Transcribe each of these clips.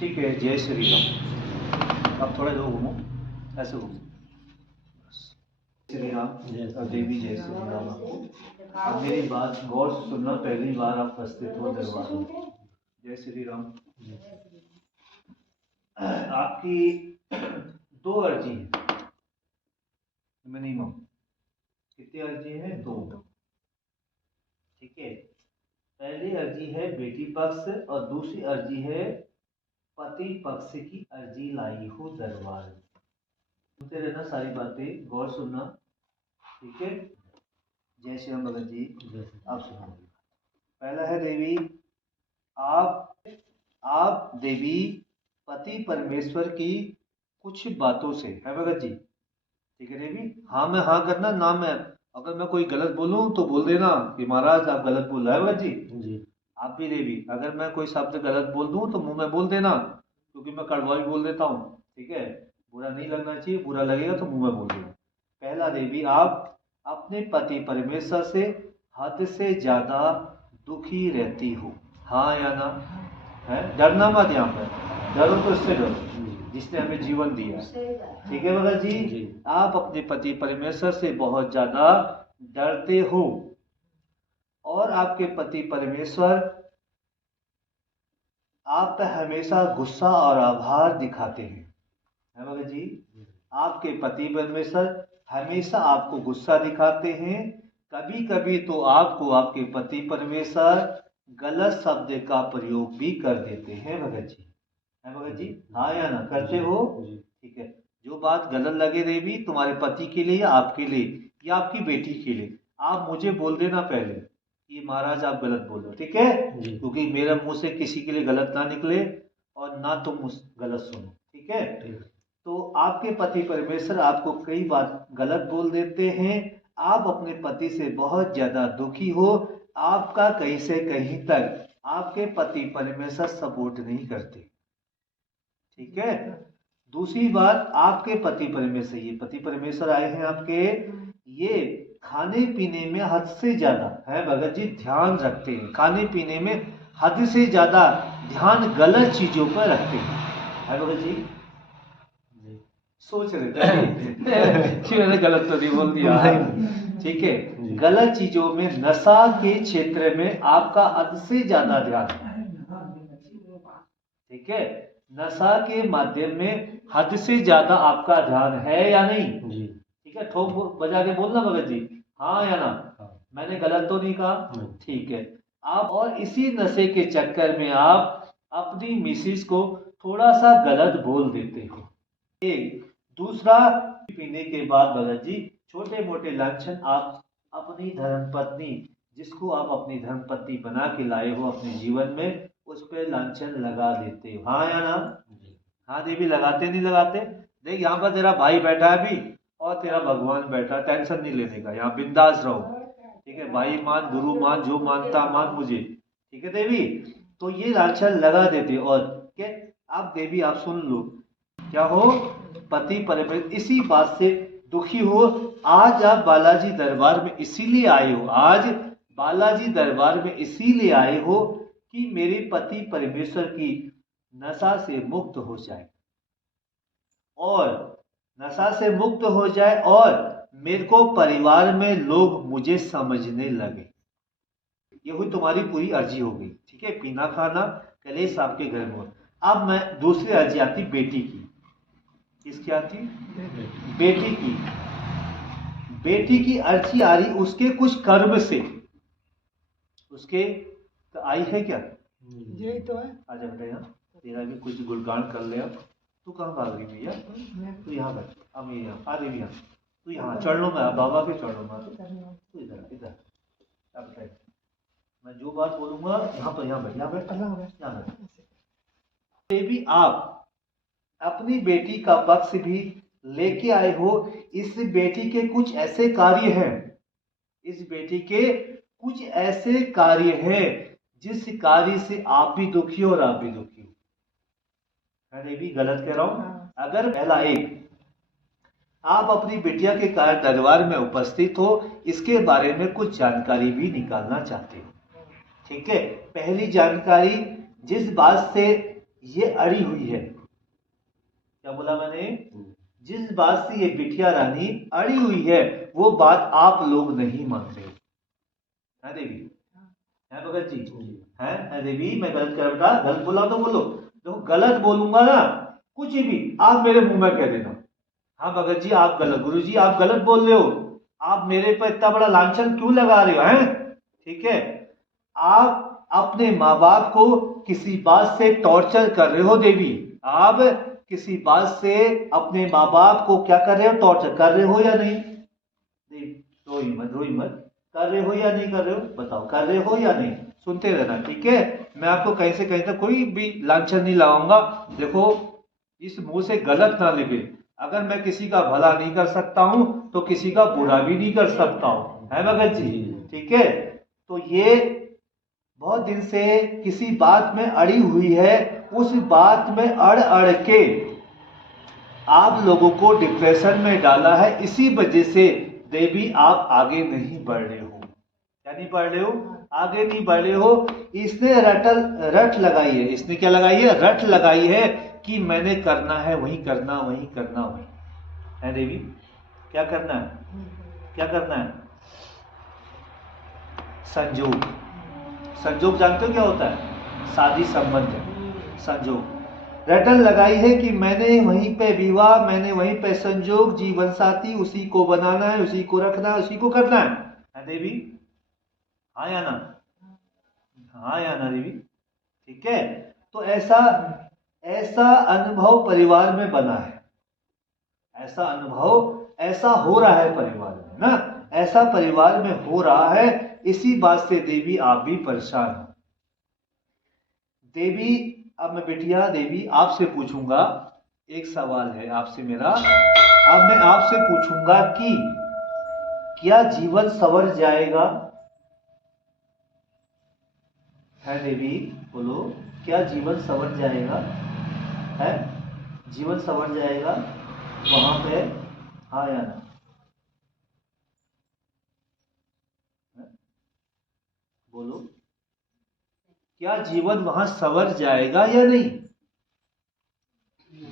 ठीक है, जय श्री राम। अब थोड़ा दो घूमो, ऐसे घूमो। श्री राम और देवी जय श्री राम। अब मेरी बात गौर से सुनना, पहली बार आप उपस्थित हो दरबार में। जय श्री राम। आपकी दो अर्जी है, मैं नहीं मानू। कितनी अर्जी है? दो। ठीक है, पहली अर्जी है बेटी पक्ष और दूसरी अर्जी है पति पक्ष की अर्जी लाई हो दरबार में। सुनते रहना, सारी बातें गौर सुनना। ठीक है, जय श्री राम। भगत जी आप सुनो। पहला है देवी, आप देवी पति परमेश्वर की कुछ बातों से है भगत जी। ठीक है देवी, हाँ में हाँ करना, ना में। अगर मैं कोई गलत बोलूं तो बोल देना कि महाराज आप गलत बोल रहे हैं भगत जी। आप भी देवी, अगर मैं कोई शब्द गलत बोल दूं तो मुंह में बोल देना, क्योंकि मैं कड़वा भी बोल देता हूँ। ठीक है, बुरा नहीं लगना चाहिए, बुरा लगेगा तो मुंह में बोल देना। पहला देवी, आप अपने पति परमेश्वर से हद से ज्यादा दुखी रहती हो, हाँ या ना? है, डरना मत, यहाँ पर डरो तो इससे डरो जिसने हमें जीवन दिया। ठीक है भगत जी, आप अपने पति परमेश्वर से बहुत ज्यादा डरते हो और आपके पति परमेश्वर आप पर हमेशा गुस्सा और आभार दिखाते हैं, है भगत जी। आपके पति परमेश्वर हमेशा आपको गुस्सा दिखाते हैं। कभी कभी तो आपको आपके पति परमेश्वर गलत शब्द का प्रयोग भी कर देते हैं भगत जी, है भगत जी, हाँ या ना? करते हो? ठीक है, जो बात गलत लगे देवी तुम्हारे पति के लिए या आपके लिए या आपकी बेटी के लिए, आप मुझे बोल देना पहले कि महाराज आप गलत बोल रहे हो। ठीक है, क्योंकि मेरे मुंह से किसी के लिए गलत ना निकले और ना तुम गलत सुनो। ठीक है, तो आपके पति परमेश्वर आपको कई बार गलत बोल देते हैं। आप अपने पति से बहुत ज्यादा दुखी हो, आपका कहीं से कहीं तक आपके पति परमेश्वर सपोर्ट नहीं करते। ठीक है, दूसरी बात, आपके पति परमेश्वर, ये पति परमेश्वर आए हैं आपके, ये खाने पीने में हद से ज्यादा है भगत जी ध्यान रखते हैं। खाने पीने में हद से ज्यादा ध्यान गलत चीजों पर रखते हैं, है भगत जी। सोच रहे थे कि मैंने गलत तो नहीं बोल दिया। ठीक है, गलत चीजों में, नशा के क्षेत्र में आपका हद से ज्यादा ध्यान है। ठीक है, नशा के माध्यम में हद से ज्यादा आपका ध्यान है या नहीं? ठीक है, ठोक बजा के बोलना भगत जी, हाँ या ना? मैंने गलत तो नहीं कहा? ठीक है, आप और इसी नशे के चक्कर में आप अपनी मिसिस को थोड़ा सा गलत बोल देते हो। एक दूसरा, पीने के बाद भगत जी छोटे मोटे लक्षण आप अपनी धर्मपत्नी, जिसको आप अपनी धर्मपत्नी बना के लाए हो अपने जीवन में, उस पर लांछन लगा देते हो, हाँ या ना? हाँ देवी, लगाते नहीं लगाते? देख, यहाँ पर तेरा भाई बैठा है अभी और तेरा भगवान बैठा, टेंशन नहीं लेने का, यहाँ बिंदास रहो। ठीक है, भाई मान, गुरु मान, जो मानता मान मुझे। ठीक है देवी, तो ये लांछन लगा देते। और क्या आप देवी, आप सुन लो, क्या हो, पति परमेश्वर इसी बात से दुखी हो। आज आप बालाजी दरबार में इसीलिए आए हो, आज बालाजी दरबार में इसीलिए आए हो कि मेरे पति परमेश्वर की नशा से मुक्त हो जाए, और नशा से मुक्त हो जाए और मेरे को परिवार में लोग मुझे समझने लगे। ये हुई तुम्हारी पूरी अर्जी हो गई। ठीक है, पीना खाना कलेश आपके घर में। अब मैं दूसरी अर्जी आती बेटी की। किसकी आती? बेटी की। बेटी की अर्जी आ रही उसके कुछ कर्म से, उसके तो आई है क्या? यही तो है। आजा बेटा, यहाँ तेरा भी कुछ गुणगान कर ले। अब तू कहाँ भाग रही भैया? तू यहाँ बैठ, अब ये यहाँ आ रही, यहाँ तू यहाँ चरणों में, बाबा के चरणों में। तू इधर इधर, अब बैठ, मैं जो बात बोलूंगा यहाँ पर, यहाँ बैठ, यहाँ बैठ, यहाँ बैठ। देवी, आप अपनी बेटी का पक्ष भी लेके आए हो। इस बेटी के कुछ ऐसे कार्य हैं, इस बेटी के कुछ ऐसे कार्य हैं जिस कार्य से आप भी दुखी हो और आप भी दुखी हो। मैं देवी गलत कह रहा हूं? अगर पहला एक, आप अपनी बिटिया के कार्य दरबार में उपस्थित हो, इसके बारे में कुछ जानकारी भी निकालना चाहते हो। ठीक है, पहली जानकारी, जिस बात से ये अड़ी हुई है। क्या बोला मैंने? जिस बात से ये बिटिया रानी अड़ी हुई है वो बात आप लोग नहीं मानते हो। है देवी? है भगत जी? है देवी? मैं गलत कर बेटा, गलत बोला तो बोलो। देखो गलत बोलूंगा ना, कुछ भी आप मेरे मुंह में कह देना। हाँ भगत जी आप गलत, गुरु जी आप गलत बोल रहे हो, आप मेरे पर इतना बड़ा लांछन क्यों लगा रहे हो? हैं? ठीक है, आप अपने माँ बाप को किसी बात से टॉर्चर कर रहे हो देवी। आप किसी बात से अपने माँ बाप को क्या कर रहे हो? टॉर्चर कर रहे हो या नहीं? रोई मत, रोई मत। कर रहे हो या नहीं कर रहे हो? बताओ, कर रहे हो या नहीं? सुनते रहना, ठीक है? मैं आपको कहीं से कहीं तक कोई भी लांछन नहीं लगाऊंगा। देखो, इस मुंह से गलत ना लगे। अगर मैं किसी का भला नहीं कर सकता हूं तो किसी का बुरा भी नहीं कर सकता हूं। है भगत जी? ठीक है, तो ये बहुत दिन से किसी बात में अड़ी हुई है, उस बात में अड़ अड़ के आप लोगों को डिप्रेशन में डाला है। इसी वजह से देवी आप आगे नहीं बढ़ रहे हो। क्या नहीं बढ़ रहे हो? आगे नहीं बढ़ रहे हो। इसने रट लगाई है। इसने क्या लगाई है? रट लगाई है कि मैंने करना है वही करना, वही करना, वही। है देवी? क्या करना है? क्या करना है? संजोग। संजोग जानते हो क्या होता है? शादी संबंध, संजोग। रटन लगाई है कि मैंने वहीं पे विवाह, मैंने वहीं पे संजोग, जीवन साथी उसी को बनाना है, उसी को रखना है, उसी को करना है देवी? हाँ या ना? हाँ या ना देवी? ठीक है, तो ऐसा ऐसा अनुभव परिवार में बना है। ऐसा अनुभव ऐसा हो रहा है परिवार में ना, ऐसा परिवार में हो रहा है। इसी बात से देवी आप भी परेशान हो। देवी, अब मैं बिटिया देवी आपसे पूछूंगा, एक सवाल है आपसे मेरा। अब मैं आपसे पूछूंगा कि क्या जीवन संवर जाएगा? है देवी? बोलो, क्या जीवन संवर जाएगा? है? जीवन संवर जाएगा वहां पे? हाँ या ना? बोलो, क्या जीवन वहां संवर जाएगा या नहीं?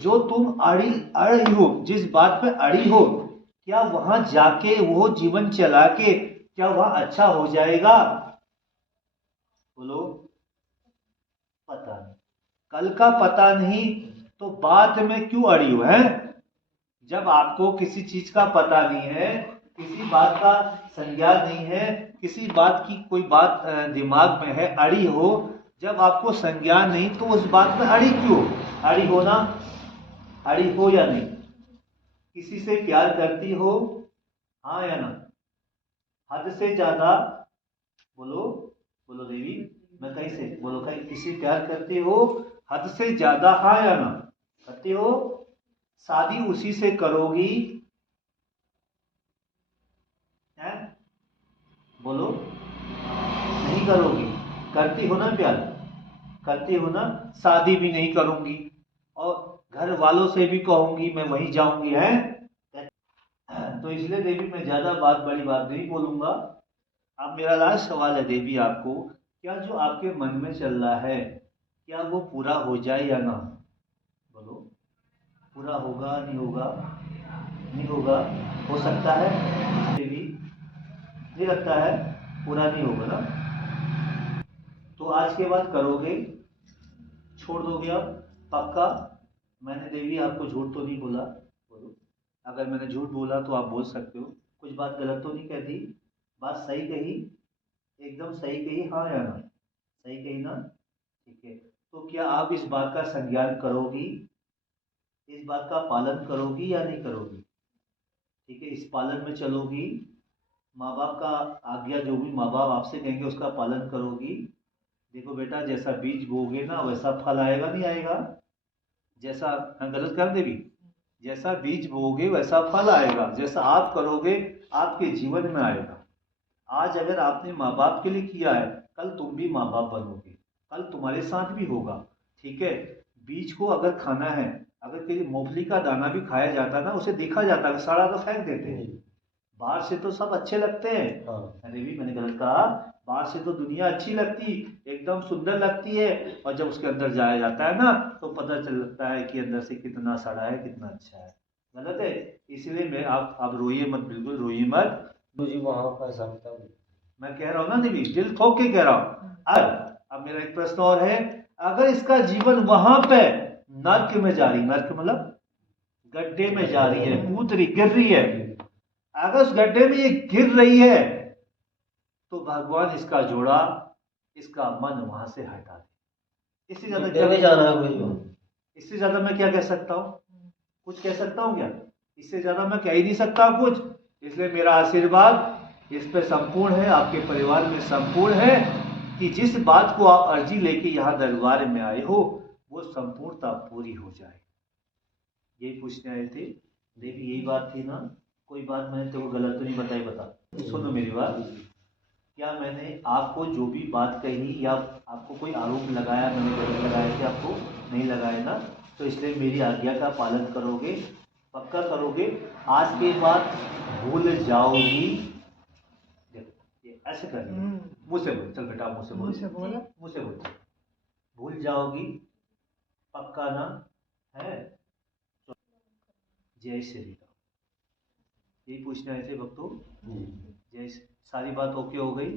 जो तुम अड़ी हो, जिस बात पे अड़ी हो, क्या वहां जाके वो जीवन चला के क्या वहां अच्छा हो जाएगा? बोलो, पता नहीं। कल का पता नहीं, तो बात में क्यों अड़ी हो? है? जब आपको किसी चीज का पता नहीं है, किसी बात का संज्ञान नहीं है, किसी बात की कोई बात दिमाग में है, अड़ी हो। जब आपको संज्ञान नहीं तो उस बात में अड़ी क्यों? अड़ी हो ना? अड़ी हो या नहीं? किसी से प्यार करती हो? हाँ या ना? हद से ज्यादा? बोलो, बोलो देवी, मैं कहीं से बोलो, कहीं किसी प्यार करती हो हद से ज्यादा? हाँ या ना? करती हो? शादी उसी से करोगी? है? बोलो, नहीं करोगी? करती हो ना प्यार? करती हो ना? शादी भी नहीं करूंगी और घर वालों से भी कहूंगी मैं वहीं जाऊंगी। है? तो इसलिए देवी मैं ज्यादा बड़ी बात नहीं बोलूंगा। अब मेरा लास्ट सवाल है देवी आपको, क्या जो आपके मन में चल रहा है क्या वो पूरा हो जाए या ना? बोलो, पूरा होगा नहीं होगा? नहीं होगा? हो सकता है देवी? नहीं लगता है पूरा नहीं होगा ना? तो आज के बाद करोगे? छोड़ दोगे अब? पक्का? मैंने देवी आपको झूठ तो नहीं बोला? बोलो, अगर मैंने झूठ बोला तो आप बोल सकते हो। कुछ बात गलत तो नहीं कह दी? बात सही कही? एकदम सही कही? हाँ या ना? सही कही ना? ठीक है, तो क्या आप इस बात का संज्ञान करोगी? इस बात का पालन करोगी या नहीं करोगी? ठीक है, इस पालन में चलोगी? माँ बाप का आज्ञा जो भी माँ बाप आपसे कहेंगे उसका पालन करोगी? देखो बेटा, जैसा बीज बोगे ना वैसा फल आएगा, नहीं आएगा? जैसा, हाँ, गलत कर देवी? जैसा बीज बोगे वैसा फल आएगा, जैसा आप करोगे आपके जीवन में आएगा। आज अगर आपने माँ बाप के लिए किया है, कल तुम भी माँ बाप बनोगे, कल तुम्हारे साथ भी होगा। ठीक है, बीज को अगर खाना है, अगर कहीं मूंगफली का दाना भी खाया जाता है ना, उसे देखा जाता है, सड़ा तो फेंक देते हैं। बाहर से तो सब अच्छे लगते हैं। अरे भी मैंने गलत कहा? बाहर से तो दुनिया अच्छी लगती, एकदम सुंदर लगती है, और जब उसके अंदर जाया जाता है ना तो पता चलता है कि अंदर से कितना सड़ा है, कितना अच्छा है। गलत है। इसीलिए मैं आप रोइए मत, बिल्कुल रोइए मत। मुझे वहां का समझता हूँ। मैं कह रहा हूँ ना देवी, दिल ठोक के कह रहा हूँ। अब मेरा एक प्रश्न और है, अगर इसका जीवन वहां पे नर्क में जा रही, नर्क मतलब गड्ढे में जा रही है, कूद रही, गिर रही है, अगर उस गड्ढे में ये गिर रही है तो भगवान इसका जोड़ा, इसका मन वहां से हटा दे। इससे ज्यादा क्या जाना है मुझे। इससे ज्यादा मैं क्या कह सकता हूँ? कुछ कह सकता हूँ क्या? इससे ज्यादा मैं कह ही नहीं सकता कुछ। इसलिए मेरा आशीर्वाद इस पे संपूर्ण है, आपके परिवार में संपूर्ण है, कि जिस बात को आप अर्जी लेके यहाँ दरबार में आए हो वो संपूर्णता पूरी हो जाए। यही पूछने आए थे देवी, यही बात थी ना? कोई बात मैंने तेरे को गलत तो नहीं बताई? बता, सुनो मेरी बात। क्या मैंने आपको जो भी बात कही या आपको कोई आरोप लगाया, मैंने गलत लगाया कि आपको? नहीं लगाया ना? तो इसलिए मेरी आज्ञा का पालन करोगे, पक्का करोगे? आज के बाद भूल जाओगी। देखो ये ऐसे करनी, मुँह से बोल, चल बेटा मुँह से बोल, मुँह से बोल, भूल जाओगी, पक्का ना है? जय श्री राम। यही पूछने आए थे भक्तों। जय, सारी बात ओके हो गई?